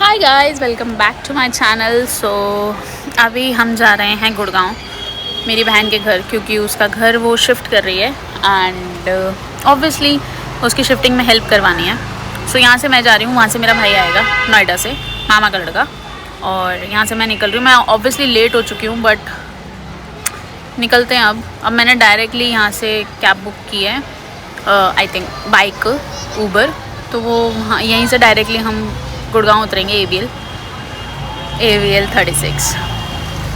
Hi guys, welcome back to my channel. So अभी हम जा रहे हैं गुड़गांव मेरी बहन के घर, क्योंकि उसका घर वो शिफ्ट कर रही है एंड ऑब्वियसली उसकी शिफ्टिंग में हेल्प करवानी है। सो यहाँ से मैं जा रही हूँ, वहाँ से मेरा भाई आएगा नोएडा से, मामा का लड़का, और यहाँ से मैं निकल रही हूँ। मैं ऑब्वियसली लेट हो चुकी हूँ बट निकलते हैं अब मैंने डायरेक्टली यहाँ से कैब बुक की है, आई थिंक बाइक ऊबर, तो वो हाँ यहीं से डायरेक्टली हम गुड़गांव उतरेंगे AVL 36।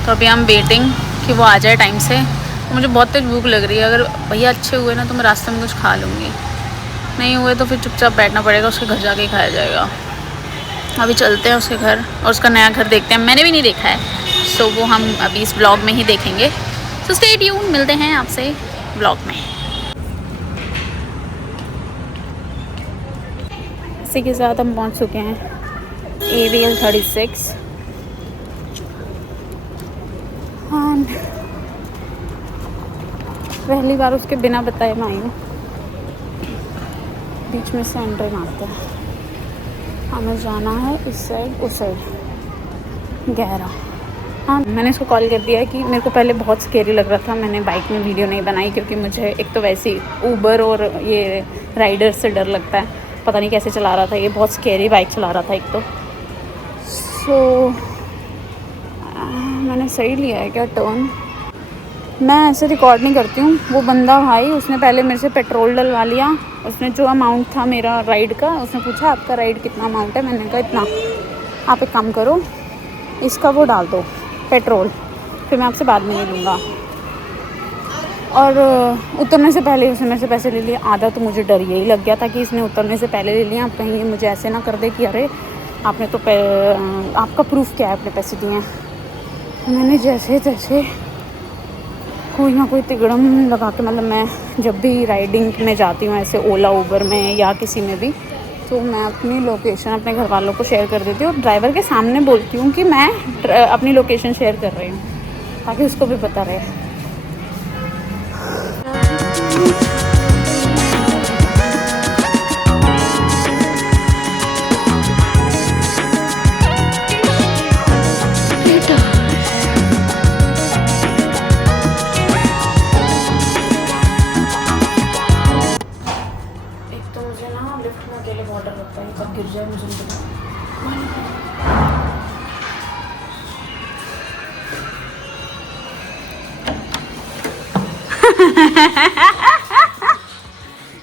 तो अभी हम वेटिंग कि वो आ जाए टाइम से। तो मुझे बहुत तेज भूख लग रही है। अगर भैया अच्छे हुए ना तो मैं रास्ते में कुछ खा लूँगी, नहीं हुए तो फिर चुपचाप बैठना पड़ेगा, उसके घर जाके खाया जाएगा। अभी चलते हैं उसके घर और उसका नया घर देखते हैं, मैंने भी नहीं देखा है। सो वो हम अभी इस ब्लॉग में ही देखेंगे। सो स्टे ट्यून, मिलते हैं आपसे ब्लॉग में। इसी के साथ हम पहुंच चुके हैं AVL 36 एंड पहली बार उसके बिना बताए मैं आई हूँ। बीच में से एंट्री मारते हैं, हमें जाना है इस साइड उस साइड 11। हाँ, मैंने इसको कॉल कर दिया है कि मेरे को पहले बहुत स्केरी लग रहा था, मैंने बाइक में वीडियो नहीं बनाई क्योंकि मुझे एक तो वैसे ही ऊबर और ये राइडर से डर लगता है। पता नहीं कैसे चला रहा था, ये बहुत स्केरी बाइक चला रहा था एक तो। सो मैंने सही लिया है क्या टर्न? मैं ऐसे रिकॉर्ड नहीं करती हूँ। वो बंदा भाई उसने पहले मेरे से पेट्रोल डलवा लिया। उसने जो अमाउंट था मेरा राइड का, उसने पूछा आपका राइड कितना अमाउंट है, मैंने कहा इतना। आप एक काम करो, इसका वो डाल दो पेट्रोल, फिर मैं आपसे बाद में ले लूँगा। और उतरने से पहले उसने मेरे से पैसे ले लिए। आधा तो मुझे डर यही लग गया था कि इसने उतरने से पहले ले लिया, अब कहीं ये मुझे ऐसे ना कर दे कि अरे आपने तो आपका प्रूफ क्या है, आपने पैसे दिए हैं। मैंने जैसे तैसे कोई ना कोई तिगड़म लगा के, मतलब मैं जब भी राइडिंग में जाती हूँ ऐसे ओला उबर में या किसी में भी, तो मैं अपनी लोकेशन अपने घर वालों को शेयर कर देती हूँ और ड्राइवर के सामने बोलती हूँ कि मैं अपनी लोकेशन शेयर कर रही हूँ, ताकि उसको भी पता रहे। कब गिर जाए मुझे नहीं पता।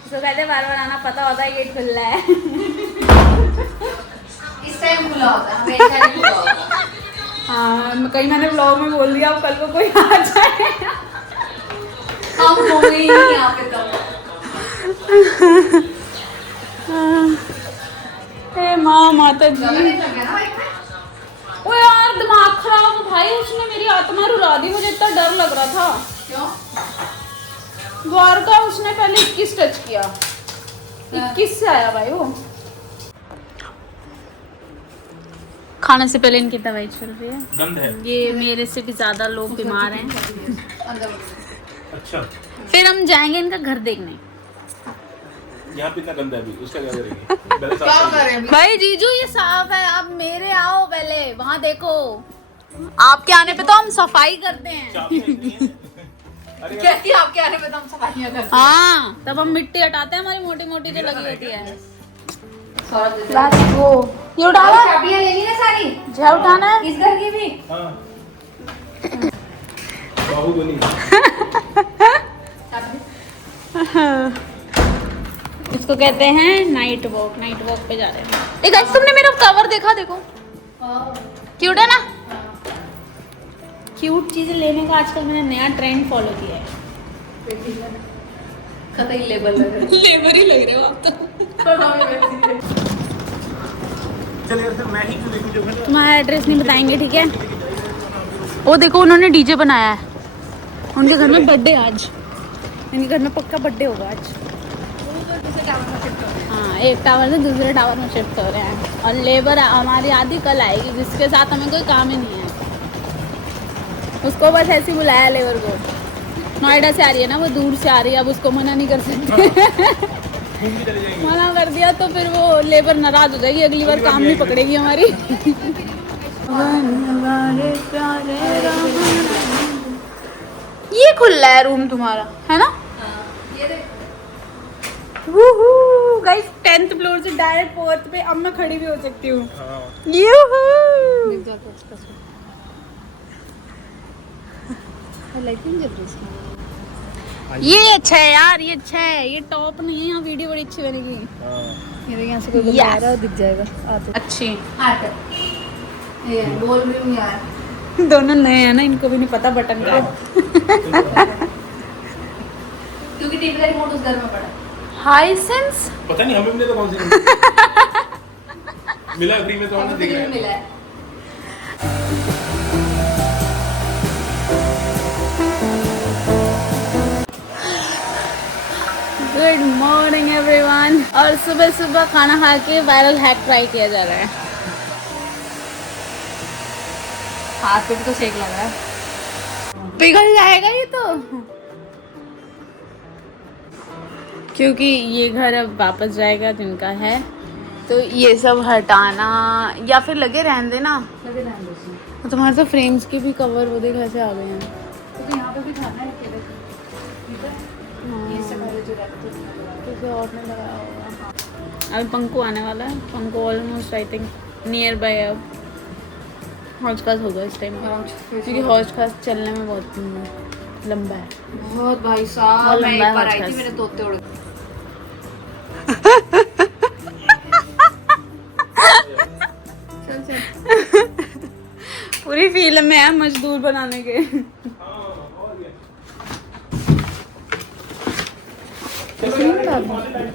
तो कहते बार बार आना, पता होता है गेट खुल रहा है। इस टाइम खुला होता है, हमेशा नहीं खुला होता। हाँ, कहीं मैंने ब्लॉग में बोल दिया अब कल को कोई आ जाए। हम होंगे ही नहीं यहाँ पे तो। हे माँ माता जी। लग गया ना बाइक में? ओ यार दिमाग खराब भाई, उसने मेरी आत्मा रुला दी। मुझे इतना डर लग रहा था। क्यों? द्वारका उसने पहले 21 टच किया, 21 से आया भाई वो। खाने से पहले इनकी दवाई चल रही है। गंध है। ये मेरे से भी ज्यादा लोग बीमार हैं। अच्छा, फिर हम जाएंगे इनका घर देखने। यहाँ पे इतना गंदा है अभी, उसका क्या करेंगे? पहले साफ क्या कर कर रहे हैं? भाई जीजू ये साफ है, आप मेरे आओ पहले, वहाँ देखो। आपके आने पे तो हम सफाई करते हैं। अरे कहती आपके आने पे तो हम सफाइयाँ करते हैं। हाँ, तब हम मिट्टी हटाते हैं, हमारी मोटी मोटी जो लगी होती है। सौरभ दे दे। लास्ट वो ये उठाना है, चाबियाँ लेनी ना सारी, झा उठाना है। इस घर की भी। हाँ, बाहुबली। इसको कहते हैं नाइट वॉक। नाइट वॉक पे जा रहे हैं। ए गाइस, तुमने मेरा कवर देखा? देखो क्यूट है ना। क्यूट चीजें लेने का आजकल मैंने नया ट्रेंड फॉलो किया है। कतई लेबल लग रहा है। लेबर ही लग रहे हो आप तो। चलिए फिर मैं ही क्यों देखूं जो है ना। तुम्हारा एड्रेस नहीं बताएंगे, ठीक है? वो देखो उन्होंने डीजे बनाया है। उनके घर में बर्थडे आज, इनके घर में पक्का बर्थडे होगा आज। हाँ, एक टावर से दूसरे टावर में शिफ्ट हो रहे हैं और लेबर हमारी आधी कल आएगी, जिसके साथ हमें कोई काम ही नहीं है। उसको बस ऐसे ही बुलाया लेबर को। नोएडा से आ रही है ना वो, दूर से आ रही है, अब उसको मना नहीं कर सकते। घूम के चले जाएंगे। मना कर दिया तो फिर वो लेबर नाराज हो जाएगी, अगली बार काम नहीं पकड़ेगी हमारी। ये खुला है रूम तुम्हारा, है ना? ये देख गाइस 10th फ्लोर से डायरेक्ट 4th पे अब मैं खड़ी भी हो सकती हूँ। हाँ। लाइटिंग जल रही है। ये अच्छा है यार, ये अच्छा है, ये टॉप नहीं है, यहाँ वीडियो बड़ी अच्छी बनेगी। हाँ। ये देख, यहाँ से कोई बंदा आ रहा है दिख जाएगा आते। अच्छी आते ये बोल रही हूँ यार, दोनों नए हैं ना, इनको भी नहीं पता बटन का। क्योंकि टीवी का रिमोट उस घर में पड़ा है। हाइसेंस पता नहीं हमें मिले तो कौन सी मिला फ्री में तो हमने फ्री देखा में है। मिला है। Good morning everyone. और सुबह सुबह खाना खा के वायरल हैक ट्राई किया जा रहा है। हाथ पे भी तो सेक लग रहा है। पिघल जाएगा ये तो, क्योंकि ये घर अब वापस जाएगा जिनका है, तो ये सब हटाना या फिर लगे रहने देना। लगे रहने दो उसमें। तुम्हारे तो फ्रेम्स के भी कवर वो देख ऐसे आ गए हैं। तो यहाँ पे भी खाना है केले का। ठीक है, ये सब वाले जो रहते हैं किसी और ने लगाया होगा। अभी पंकु आने वाला है। Panku almost I think near by अब हौज खास होगा इस टाइम, क्योंकि हौज खास चलने में बहुत लंबा है। बहुत भाई साहब, बहुत मैं लंबा एक बार है आई थी, podcast। मेरे तोते उड़ गए। पूरी फिल्म में है मजदूर बनाने के।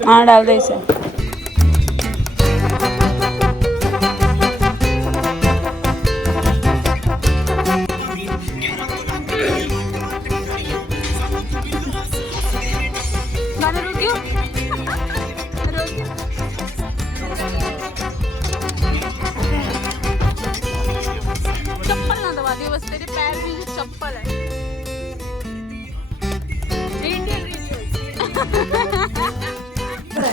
हाँ डाल दे इसे। गाना रोकियो। चप्पल ना दबा दियो, बस तेरे पैर में जो चप्पल है। Indian rituals.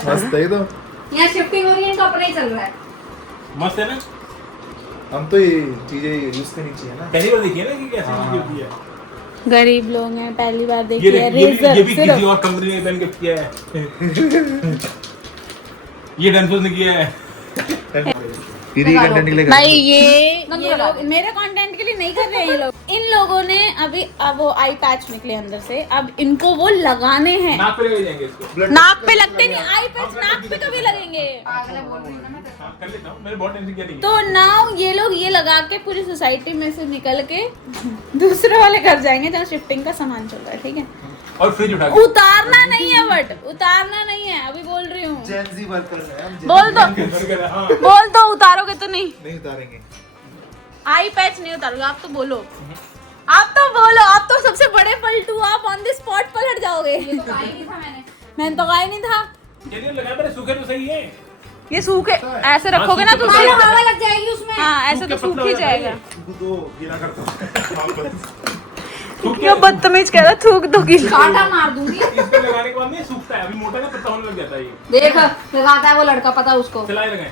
मस्त है ये तो। यहाँ शिफ्टिंग हो रही है, इनका अपना ही चल रहा है। मस्त है ना। हम तो ये चीजें यूज करनी चाहिए ना। पहली बार देखी है ना कि कैसे हाँ। गिफ्ट दिया। गरीब लोग हैं, पहली बार ये देखी है देख, ये रेजर भी सिर्फ। किसी और कंपनी ने पहन गिफ्ट किया है। ये डनफोस ने किया है। दीदी कंटेंट के लिए भाई ये नंबर लोग मेरे कंटेंट के लिए नहीं कर रहे हैं। ये लोग, इन लोगों ने अभी अब वो आई पैच निकले अंदर से, अब इनको वो लगाने हैं। नाक पे ले जाएंगे इसको। नाक पे लगते नहीं, आई पैच नाक पे कभी लगेंगे। पागल है, बोल रही हूँ ना मैं तेरे हाँ, कर लेता हूँ, मैंने बहुत टेंशन किया नहीं है। तो नाउ ये लोग ये लगा के पूरी सोसाइटी में से निकल के दूसरे वाले घर जाएंगे जहाँ शिफ्टिंग का सामान चल रहा है। ठीक है, और फ्रिज उठा के उतारना नहीं है, बट उतारना नहीं है, अभी बोल रही हूँ। जेंजी वर्कर है हम। बोल दो, बर्गर है, हाँ। बोल दो, उतारोगे तो नहीं। नहीं उतारेंगे। आई पैच नहीं उतारोगे आप तो बोलो, आप तो बोलो, आप तो सबसे बड़े पलटू, आप ऑन द स्पॉट पलट जाओगे। ये तो कहा ही नहीं था मैंने। मैंने तो कहा ही नहीं था। चलिए लगा मेरे सूखे तो सही है। ये सूखे ऐसे रखोगे ना तो हाँ, हवा लग जाएगी उसमें। हाँ ऐसे तो सूख ही जाएगा। तो गिरा करता हूँ वापस। क्या बदतमीज कह रहा, थूक दो गिल। कांटा मार दूंगी। इसको लगाने के बाद नहीं सूखता है, अभी मोटा ना पत्ता होने लग जाता है ये। देख लगाता है वो लड़का, पता है उसको। चलाए लगाए।